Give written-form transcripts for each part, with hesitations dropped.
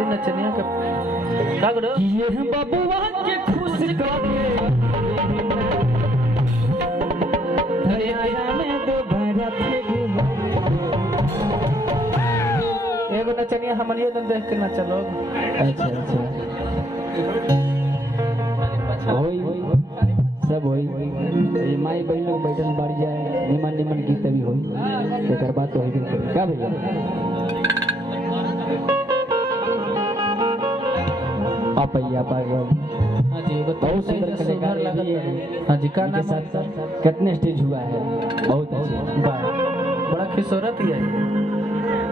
खाली नचनिया के का करो ये बबुआ के खुश करके धैर्य में दो भरत एगो नचनिया हमनियो दन देख के ना चलो। अच्छा अच्छा होई सब होई ये माई बहन लोग बैठल बाड़ी जाए निमन निमन गीत भी होई एकर बात तो होई का भैया अपैया पागल। हां जी बहुत सुंदर कलाकार लगा है। हां जी का के साथ कितने स्टेज हुआ है बहुत अच्छे वाह बड़ा खूबसूरत ही है।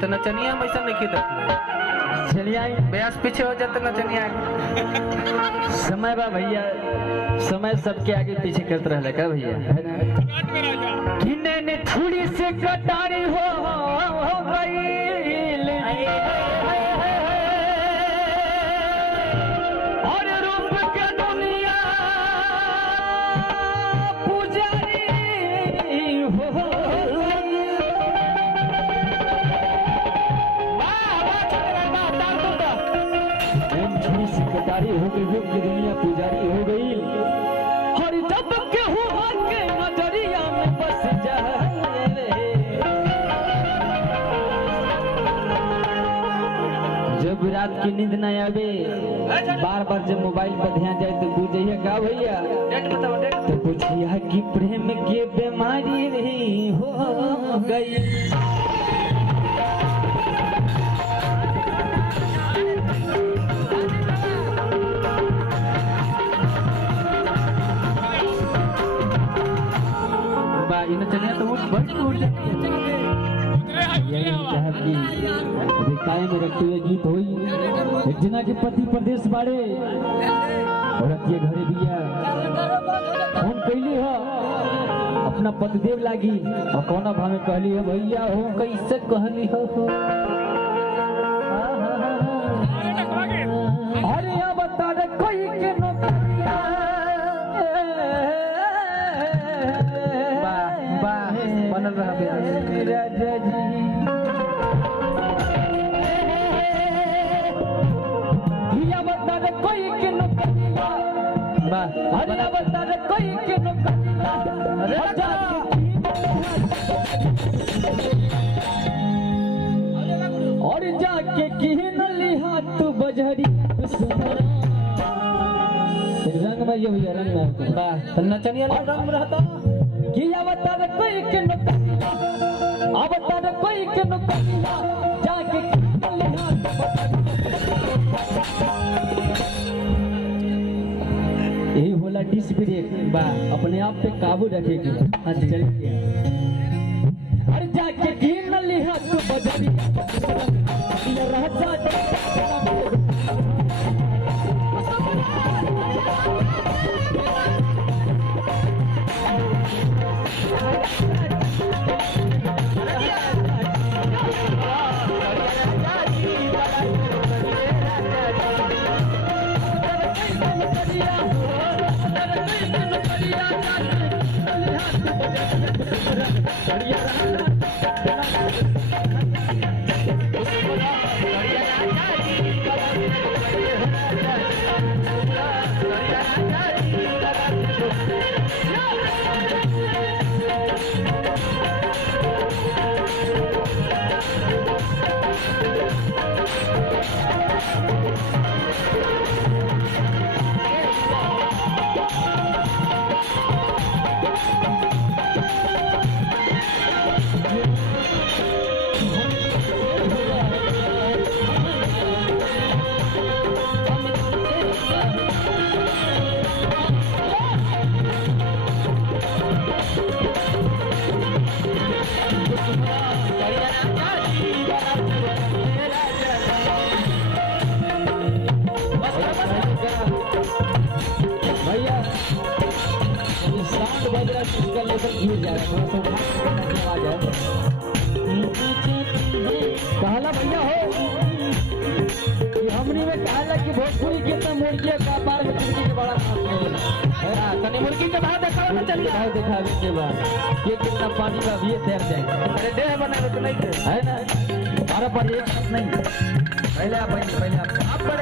तो नचनिया हम ऐसा नहीं देखते। चलिए ब्यास पीछे हो जाते नचनिया समय बा भैया समय सबके आगे पीछे करते रहले का भैया है ना किने ने छुरी से कटारी हो गई और रूप के दुनिया पुजारी हो कटारी हो गई रूप की दुनिया पुजारी हो गई और जब के हुआ के नजरिया में बस जाए जब रात की नींद न आवे बार बार जब मोबाइल पर ध्यान जाए तो पूछिए का भैया तो पूछिए कि प्रेम की बीमारी नहीं हो गई। नचनिया तो बड़ी उड़ जाती है काये में रखते हुए गीत होई एक जना के पति प्रदेश बाड़े और ये घरे बिया फोन कैली है अपना पतिदेव लागी और कौना भाव में कहली है भैया हो कैसे कहली हो अरे अब बता दे कोई के नौकरिया बनल रहा राजा जी भैया बता दे कोई के नौकरिया अरे बता दे कोई के नौकरिया और जाके किन लिहा तू बजहरी रंग में ये भैया रंग में वाह नचनिया रंग में रहता कि बता दे कोई के नौकरिया अब बता दे कोई के नौकरिया जाके यही होला डिस ब्रेक बा अपने आप पे काबू रखेगी। हाँ चलिए अरे जाके कीन लिहा तू बजरी बज रहा है, इसका लेवल गिर जा रहा है, थोड़ा सा उठा के आवाज है। कहला भैया हो कि हमनी में कहला कि भोजपुरी के तो मुर्गी का पार में मुर्गी के बड़ा खास होला। तनी मुर्गी के भाव देखा ना चलिए भाव दिखावे के बाद ये कितना पानी का भी तैर जाएगा। अरे देह बनावे तो नहीं थे है ना, हमारा पर एक बात नहीं। पहले आप बड़े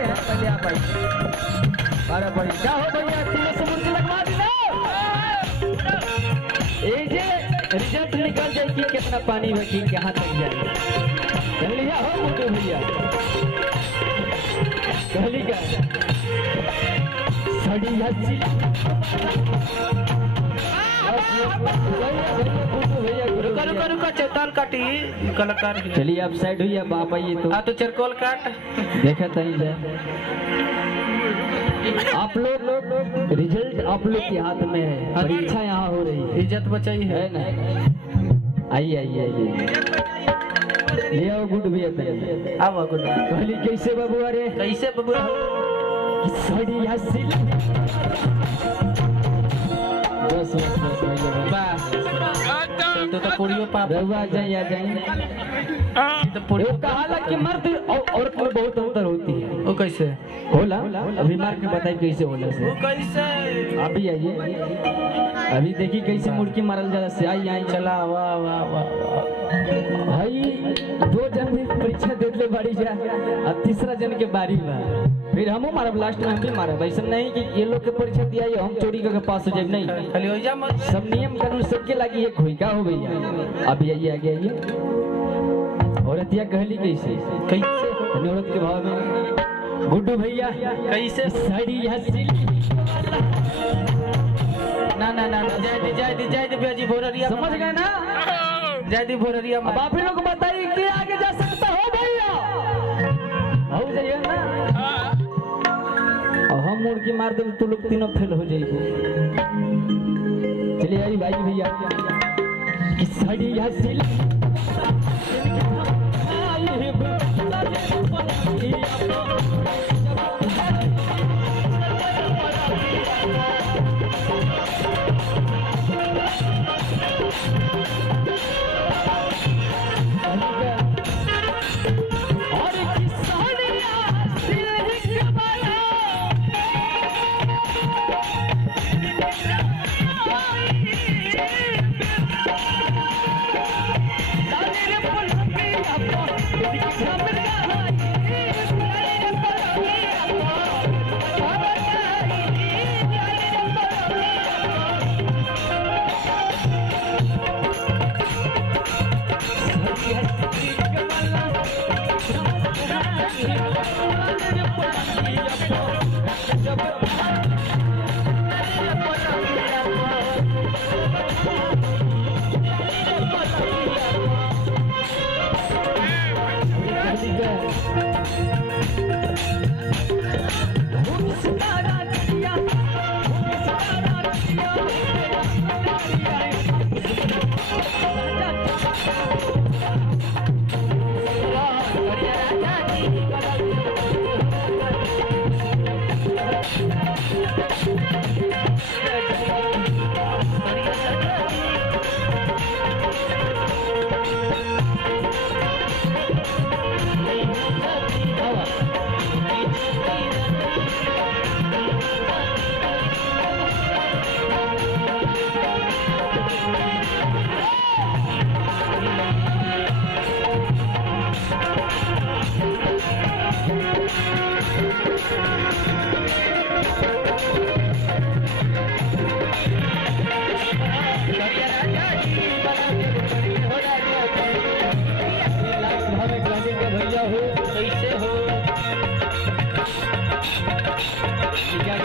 हैं, पहले आप आइए। हमारा बड़ी क्या हो भैया, तीनों से मुर्गी लगवा दी ना। ये रिजल्ट निकल जाए कि कितना पानी में कि कहाँ तक जाए। कह लिया हो मोटे भैया, कहली का सड़ी हसी रुका चौताल काटी कलाकार। चलिए आप साइड हुई, अब आप आइए तो। तो चरकोल काट देखा तही जाए। आप लोग रिजल्ट आप लोग के हाथ में है, परीक्षा यहाँ हो रही है, इज्जत बचाई है ना। आइए आइए आइए, ले आओ गुड भैया। आओ गुड। कहली कैसे बाबू, अरे कैसे बबुआ सड़ी हसी। बस वाह तो पूरियो पाप रहुआ जाइए, आ जाइए। तो पूरियो कहा कि मर्द और औरत में बहुत अंतर होती है। वो कैसे होला अभी मार के बताइए कैसे होला से। वो कैसे अभी आइए, अभी देखिए कैसे मुर्गी मारल जा से। आई आई चला वाह वाह वाह भाई, दो जन भी परीक्षा दे ले बारी जा, और तीसरा जन के बारी बा, फिर हमो मारब, लास्ट में हम भी मारब। ऐसा नहीं कि ये लोग के परीक्षा दिया है हम चोरी करके पास हो जाए, नहीं। खाली हो जा मत, सब नियम कानून सबके लागी एक होई का हो भैया। अभी आइए, आगे आइए। औरतिया कहली कैसे औरत के भाव में गुड्डू भैया कैसे सड़ी हसी। ना ना ना जय दी भैया जी भोररिया समझ गए ना, जय दी भोररिया। अब आप ही लोग बताइए कि आगे जा सकता हो भैया, हो जाइए ना। और हम मुर्गी मार दे तो लोग तीनों फेल हो जाएंगे। चलिए आई भाई भैया कि सड़ी हसी।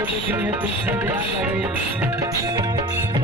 देखनी है तुमसे प्यार लग रही है।